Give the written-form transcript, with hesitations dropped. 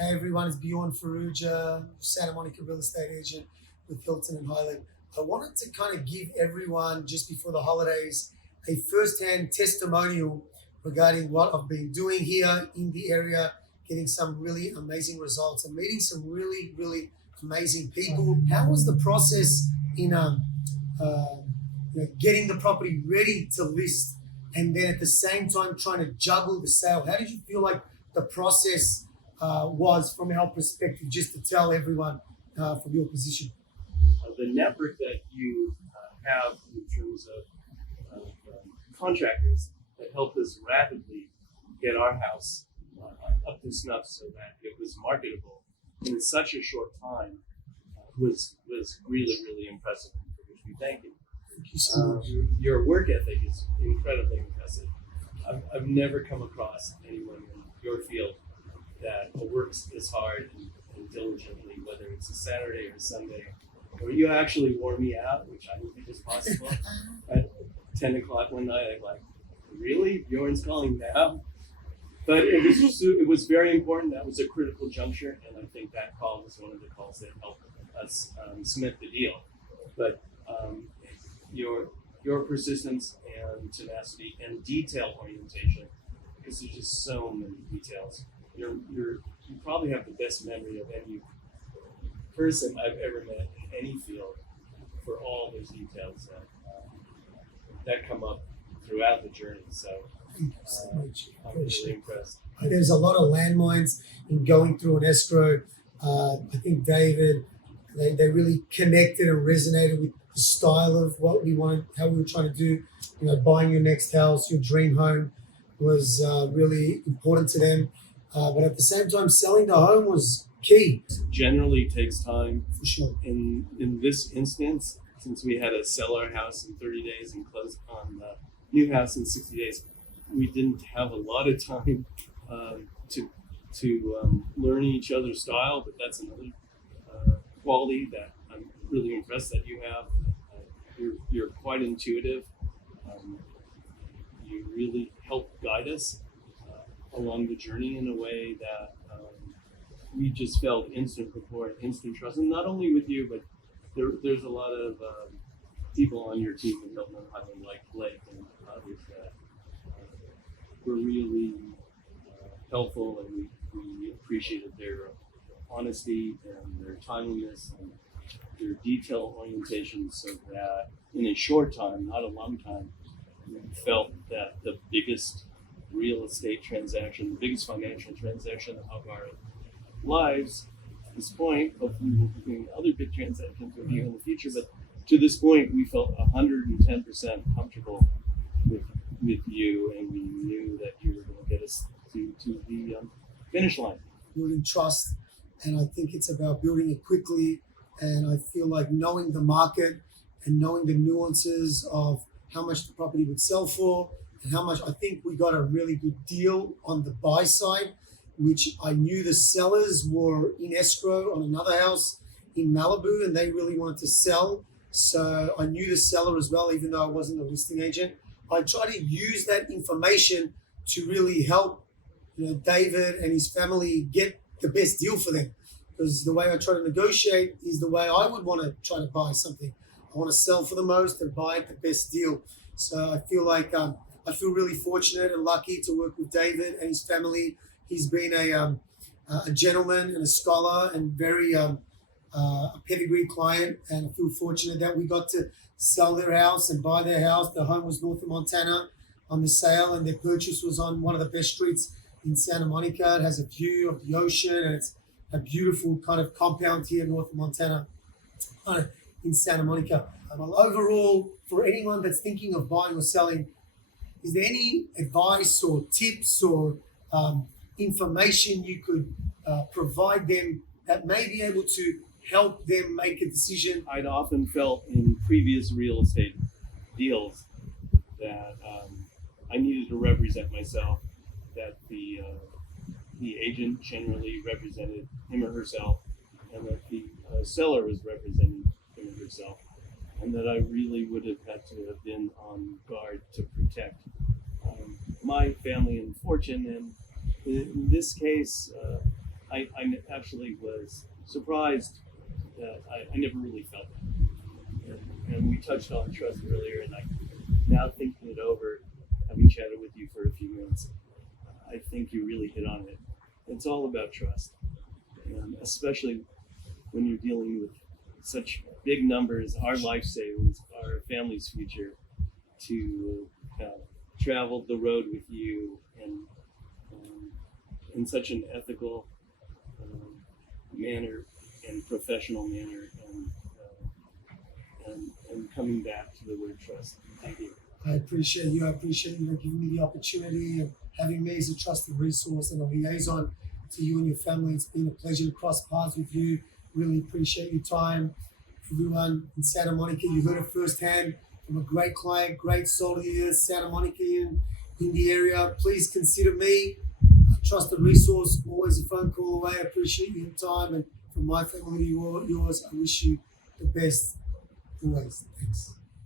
Hey everyone, it's Bjorn Farrugia, Santa Monica real estate agent with Hilton and Highland. I wanted to kind of give everyone, just before the holidays, a first-hand testimonial regarding what I've been doing here in the area, getting some really amazing results and meeting some really, really amazing people. How was the process in getting the property ready to list, and then at the same time trying to juggle the sale? How did you feel like the process was from our perspective, just to tell everyone from your position? The network that you have in terms of contractors that helped us rapidly get our house up to snuff so that it was marketable in such a short time was really, really impressive, for which we thank you. Thank you so much. Your work ethic is incredibly impressive. I've never come across anyone in your field that works as hard and diligently, whether it's a Saturday or a Sunday, or you actually wore me out, which I don't think is possible. At 10 o'clock one night, I'm like, really? Bjorn's calling now? But it was very important. That was a critical juncture, and I think that call was one of the calls that helped us cement the deal. But your persistence and tenacity and detail orientation, because there's just so many details. You probably have the best memory of any person I've ever met in any field for all those details that come up throughout the journey. So I'm really impressed. There's a lot of landmines in going through an escrow. I think David, they really connected and resonated with the style of what we wanted, how we were trying to do. Buying your next house, your dream home was really important to them. But at the same time, selling the home was key. Generally takes time. For sure. In this instance, since we had to sell our house in 30 days and close on the new house in 60 days, we didn't have a lot of time to learn each other's style, but that's another quality that I'm really impressed that you have. You're quite intuitive. You really help guide us along the journey in a way that we just felt instant rapport and instant trust, and not only with you, but there's a lot of people on your team in Hilton and Highland, like Blake and others, that were really helpful, and we appreciated their honesty and their timeliness and their detail orientation, so that in a short time, not a long time, we felt that the biggest real estate transaction, the biggest financial transaction of our lives at this point, hopefully we'll be doing other big transactions with you in the future, but to this point we felt 110% comfortable with you, and we knew that you were going to get us to the finish line. Building trust, and I think it's about building it quickly, and I feel like knowing the market and knowing the nuances of how much the property would sell for and how much. I think we got a really good deal on the buy side, which I knew the sellers were in escrow on another house in Malibu, and they really wanted to sell. So I knew the seller as well, even though I wasn't a listing agent. I tried to use that information to really help David and his family get the best deal for them. Because the way I try to negotiate is the way I would want to try to buy something. I want to sell for the most and buy at the best deal. So I feel like I feel really fortunate and lucky to work with David and his family. He's been a gentleman and a scholar and very a pedigree client, and I feel fortunate that we got to sell their house and buy their house. The home was north of Montana on the sale, and their purchase was on one of the best streets in Santa Monica. It has a view of the ocean, and it's a beautiful kind of compound here north of Montana in Santa Monica. Overall, for anyone that's thinking of buying or selling, is there any advice or tips or information you could provide them that may be able to help them make a decision? I'd often felt in previous real estate deals that I needed to represent myself, that the agent generally represented him or herself, and that the seller was representing him or herself, and that I really would have had to have been on guard to protect my family and fortune. And in this case, I actually was surprised that I never really felt that. And we touched on trust earlier, and I now thinking it over, having chatted with you for a few minutes, I think you really hit on it. It's all about trust, and especially when you're dealing with such big numbers, our life savings, our family's future, to travel the road with you and in such an ethical manner and professional manner, and coming back to the word trust. Thank you. I appreciate you. I appreciate you giving me the opportunity and having me as a trusted resource and a liaison to you and your family. It's been a pleasure to cross paths with you. Really appreciate your time. Everyone in Santa Monica, you heard it firsthand from a great client, great soul here, Santa Monica in the area. Please consider me a trusted resource, always a phone call away. I appreciate your time, and from my family to yours, I wish you the best always. Thanks.